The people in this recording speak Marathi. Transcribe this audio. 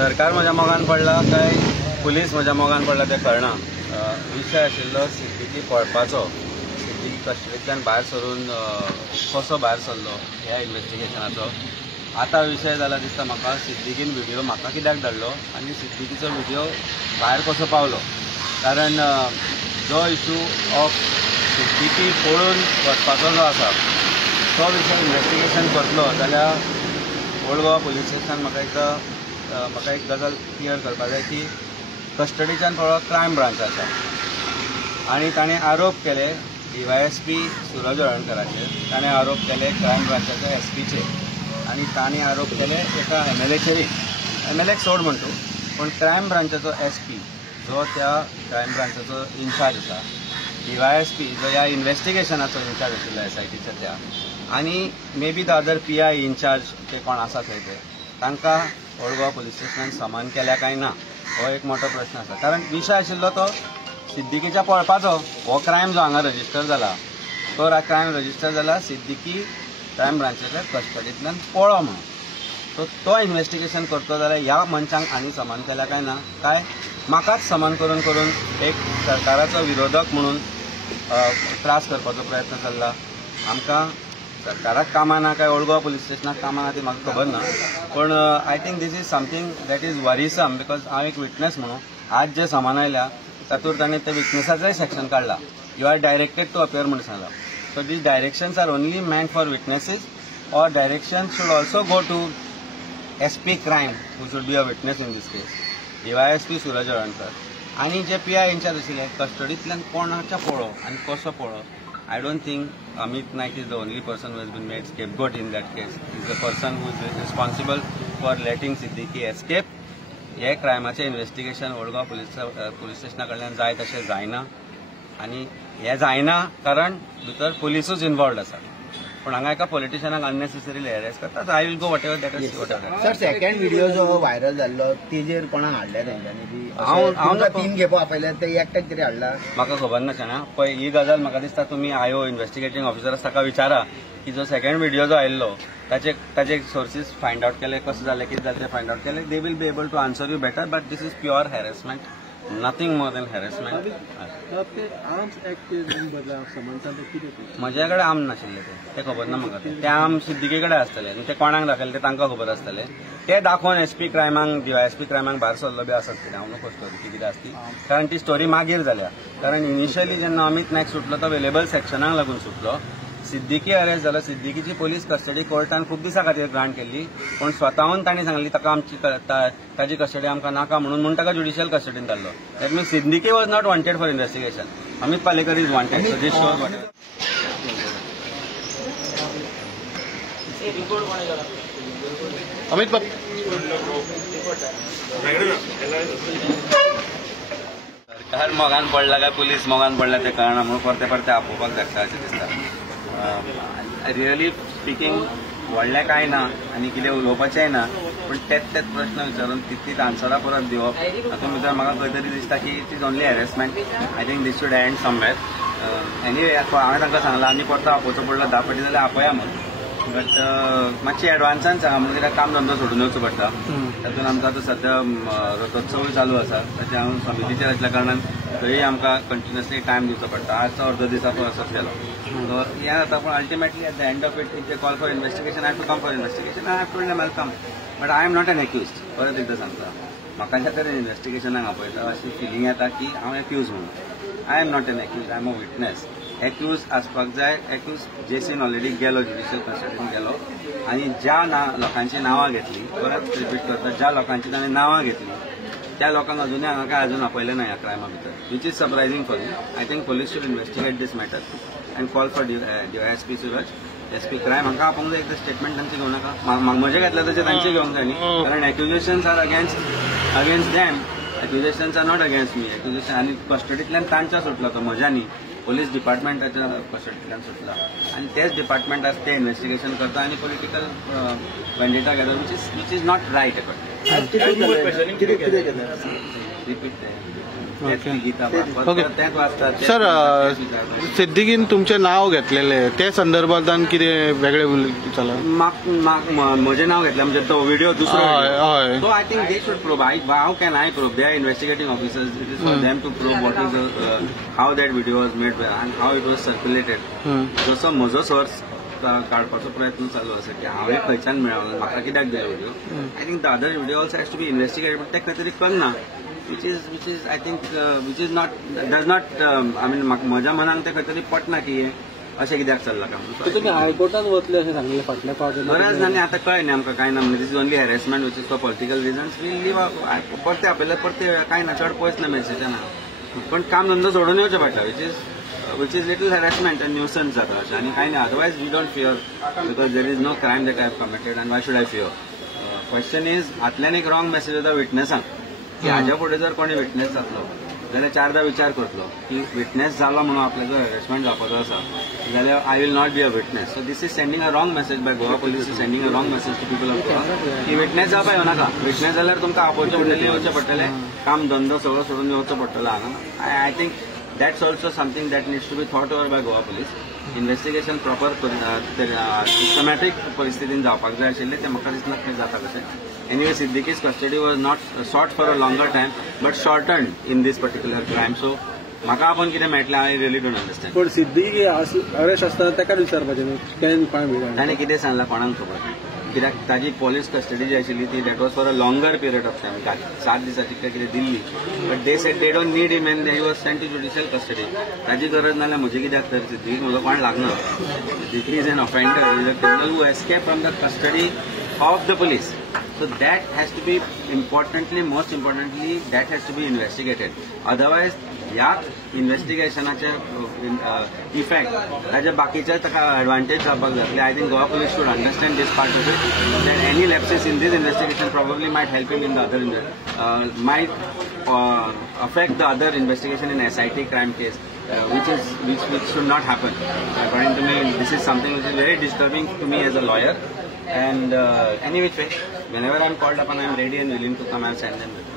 सरकार म्हज्या मोगान पडला काय पुलीस म्हज्या मोगान पडला तें कळना. विशय आशिल्लो सिद्दीकी पळपाचो. सिद्दीकी कस्टडींतल्यान भायर सरून कसो भायर सरलो ह्या इन्व्हेस्टिगेशनाचो. आतां विशय जाला दिसता म्हाका सिद्दीकीन व्हिडिओ म्हाका कित्याक धाडलो आनी सिद्दीकीचो व्हिडिओ भायर कसो पावलो. कारण जो इशू ऑफ सिद्दीकी पळून वचपाचो जो आसा तो विशय इन्व्हेस्टिगेशन करतलो जाल्यार ओल्ड गोवा पुलीस स्टेशनान म्हाका एक गजाल क्लियर करपाक जाय की कस्टडीच्यान थोडो क्रायम ब्रांच आसा आनी ताणें आरोप केले DYSP सूरज हळर्णकराचेर. ताणें आरोप केले क्रायम ब्रांचाच्या SPचेर आनी ताणें आरोप केले एका MLAचेरय. MLAक सोड म्हणटू पूण क्रायम ब्रांचाचो SP जो त्या क्रायम ब्रांचाचो इन्चार्ज आसा, DYSP जो ह्या इन्व्हेस्टिगेशनाचो इन्चार्ज आशिल्लो SITच्या त्या, आनी may be the other PI incharge ते कोण आसा थंय ते तांकां ओल्ड गोवा पुलीस स्टेशनान समन केल्या काय ना हो एक मोठो प्रश्न आसा. कारण विशय आशिल्लो तो सिद्दीकीच्या पळपाचो. हो क्रायम जो हांगा रजिस्टर जाला तो क्रायम रजिस्टर जाला सिद्दीकी क्रायम ब्रांचाच्या कस्टडींतल्यान पळो म्हणून. सो तो इन्व्हेस्टिगेशन करतो जाल्यार ह्या मनशांक आनी समन केल्या काय ना काय म्हाकाच समन करून करून एक सरकाराचो विरोधक म्हणून त्रास करपाचो प्रयत्न चल्ला. आमकां सरकाराक कामां ना काय ओल्ड गोवा पुलीस स्टेशनाक कामां ना ती म्हाका खबर ना. पूण I think this is something that is worrisome because हांव एक विटनेस म्हणून आज जे समन आयल्या तातूंत ताणें ते विटनेसाचोय सेक्शन काडला. You are directed to appear म्हणून सांगला. So these directions are only meant for witnesses or directions should also go to SP crime who should be a witness in this case, DYSP Suraj Halarnkar आनी जे PI इन्चार्ज आशिल्ले कस्टडींतल्यान कोणाच्या पळो आनी कसो पळो. I don't think Amit Naik is the only person who has been made scapegoat in that case. He is the person who is responsible for letting Siddiqui escape. हे क्रायमाचे इन्व्हेस्टिगेशन ओल्ड गोवा पुलीस स्टेशना कडल्यान जाय तशें जायना आनी हें जायना कारण भितर पुलिसूच इन्वॉल्वड आसा. पण हांगा एका पॉलिटिशियनाक अननेसेसरीली हॅरेस करता. I will go what ever that is what ever. Sir second video जो व्हायरल जाल्लो तेजेर कोणाक हाडल्या तेंच्यांनी बी हांव 3 खेपो आपयल्या ते एकट्याक कितें हाडला म्हाका खबर नासतना. पळय ही गजाल म्हाका दिसता तुमी IO इन्व्हेस्टिगेटिंग ऑफिसर आसा ताका विचारा की जो सेकंड व्हिडिओ जो आयिल्लो ताचे सोर्सीस फायंड आउट केले, कशें जालें कितें जालें ते फायंड आउट केले. They will be able to answer you better. But this is pure harassment, nothing more than harassment. म्हजे कडेन आर्म नाशिल्ले ते खबर ना म्हाका. ते आर्म सिद्दीकी कडेन आसतले आनी ते कोणाक दाखयले ते तांकां खबर आसतले. ते दाखोवन SP क्रायमांक DYSP क्रायमांक भायर सरलो बी आसत कितें हांव नको स्टोरी कितें आसती. कारण ती स्टोरी मागीर जाल्या. कारण इनिशियली जेन्ना अमित नायक सुटलो तो अवेलेबल सेक्शनाक लागून सुटलो. सिद्दीकी अरेस्ट जालो. सिद्दीकीची पोलीस कस्टडी कोर्टान खूब दिसां खातीर ग्रांट केल्ली पूण स्वताहून तांणी सांगली ताका आमची ताजी कस्टडी आमकां नाका म्हणून ताका ज्युडिशियल कस्टडीन धाडलो. That means Siddiqui was not wanted for investigation. Amit Palekar is wanted. So this shows what Amit सरकार मोगान पडला काय पुलीस मोगान पडला ते कळना म्हणून परते परते आपोवपाक धाडटा अशें दिसता. रियली स्पिकींग व्हडलें कांय ना आनी कितें उलोवपाचेंय ना पूण तेच प्रश्न विचारून तितलीच आन्सरां परत दिवप हातूंत भितर म्हाका खंय तरी दिसता की it is only harassment. I think this should end somewhere. Anyway हांवें तांकां सांगलां आनी परतो आपोवचो पडलो 10 फावटी जाल्यार आपया म्हणून. बट मातशी एडवान्सान सांगा म्हणजे कित्याक काम धंदो सोडून येवचो पडटा. तातूंत आमकां आतां सद्या रथोत्सवूय चालू आसा. ताचे हांव समितीचेर आसल्या कारणान थंय आमकां कंटिन्युअसली टायम दिवचो पडटा. आजचो अर्दो दीस आपूण असोच केलो. सो हें जाता पूण ultimately at the end of it if they call for investigation I have to come for investigation. I have told them welcome. But I am not an accused. परत एकदां सांगता म्हाका ज्या तरेन इन्व्हेस्टिगेशनाक आपयता अशी फिलींग येता की हांव एक्युज म्हणून. I am not an accused. I am a witness. Accused आसपाक जाय. एक्यूज जेसीन ऑलरेडी गेलो, ज्युडिशियल कस्टडीन गेलो आनी ज्या लोकांची नांवां घेतली, परत रिपीट करता, ज्या लोकांची ताणें नांवां घेतली त्या लोकांक अजुनूय हांगा काय अजून आपयलें ना ह्या क्रायमा भितर, which is surprising for me. I think police should investigate this matter and call for DYSP Suraj, SP crime हांकां आपोवंक जाय. एकदां स्टेटमेंट तांची घेवं नाका. म्हजें घेतलें तशें तांचें घेवंक जाय न्ही. कारण accusations are against them. Accusations are not against me. Accusation आनी कस्टडींतल्यान तांच्या सुटलो तो, म्हज्या न्ही. पुलीस डिपार्टमेंटाच्या कस्टडींतल्यान सुटला आनी तेच डिपार्टमेंट आसा ते इन्व्हेस्टिगेशन करता आनी पॉलिटिकल वेंडेटा घेता which is not right. Repeat okay sir सिद्दीकीन तुमचें नाव घेतलेलें ते संदर्भांत कितें वेगळें चला म्हजें नाव घेतलें म्हणजे तो व्हिडिओ दुसरो हय so I think they should prove how can I prove they are investigating officers it is for them to prove what is how that video was made and how it was circulated जसो म्हजो सोर्स काडपाचो प्रयत्न चालू आसा की हांवें खंयच्यान मेळवलो म्हाका कित्याक दिलो video I think the other video also has to be investigated but ते खंय तरी करना which is I think which is not does not I mean म्हज्या मनाक ते खंय तरी पटना की अशें कित्याक चल्लां काम तुमी हायकोर्टान वतले अशें सांगलें फाटल्या फावटी गरज ना न्ही आतां कळ्ळें न्ही आमकां कांय ना this is only harassment which is for political reasons will leave परते आपयले परते कांय ना चड पयस ना मेसेज ना पण काम धंदो सोडून येवचें पडटा which is little harassment and nuisance जाता अशें आनी कांय ना otherwise we don't fear because there is no crime that I have committed and why should I fear question is आतल्यान एक रॉंग मेसेज येता विटनेसांक की हाज्या फुडें जर कोणी विटनेस जातलो जाल्यार चारदां विचार करतलो की विटनेस जालो म्हणून आपल्याक जर हॅरेसमेंट जावपाचो आसा जाल्यार I will not be a witness so this is sending a wrong message by Goa police is sending a wrong message to people of Goa की विटनेस जावपा येवनाका विटनेस जाल्यार तुमकां आपोवचें पडटलें येवचें पडटलें काम धंदो सगळो सोडून येवचो पडटलो हांगा I think that's also something that needs to be thought over by Goa police. Investigation proper systematic परिस्थितीन जावपाक जाय आशिल्लें तें म्हाका दिसना तें जाता कशें anyway Siddiqui's custody was not sought for a longer time but shortened in this particular crime so म्हाका आपण कितें मेळटलें आय रियली डोंट अंडरस्टँड पण सिद्दीकी अरेस्ट आसतना ताका विचारपाचें न्हू केन्ना काय मेळ्ळां ताणें कितें सांगलां कोणाक खबर कित्याक ताजी पोलीस कस्टडी जी आशिल्ली ती that was for a longer period of time 7 दिसाची कितें दिल्ली but they said they don't need him and he was sent to judicial custody ताजी गरज नाल्यार म्हजी कित्याक तर सिद्दीक म्हजो कोण लागना Siddique is an offender is a criminal who escape from the custody of the police so that has to be most importantly that has to be investigated otherwise ह्या इन्व्हेस्टिगेशनाचे इफेक्ट ताजे बाकीचे ताका एडवांटेज जावपाक जातले I think Goa police should understand this part of it that any lapses in this investigation probably might help him in the other might affect the other investigation in SIT crime case which should not happen according to me this is something which is very disturbing to me as a lawyer and any which way whenever I am called upon I am ready and willing to come and send them with me.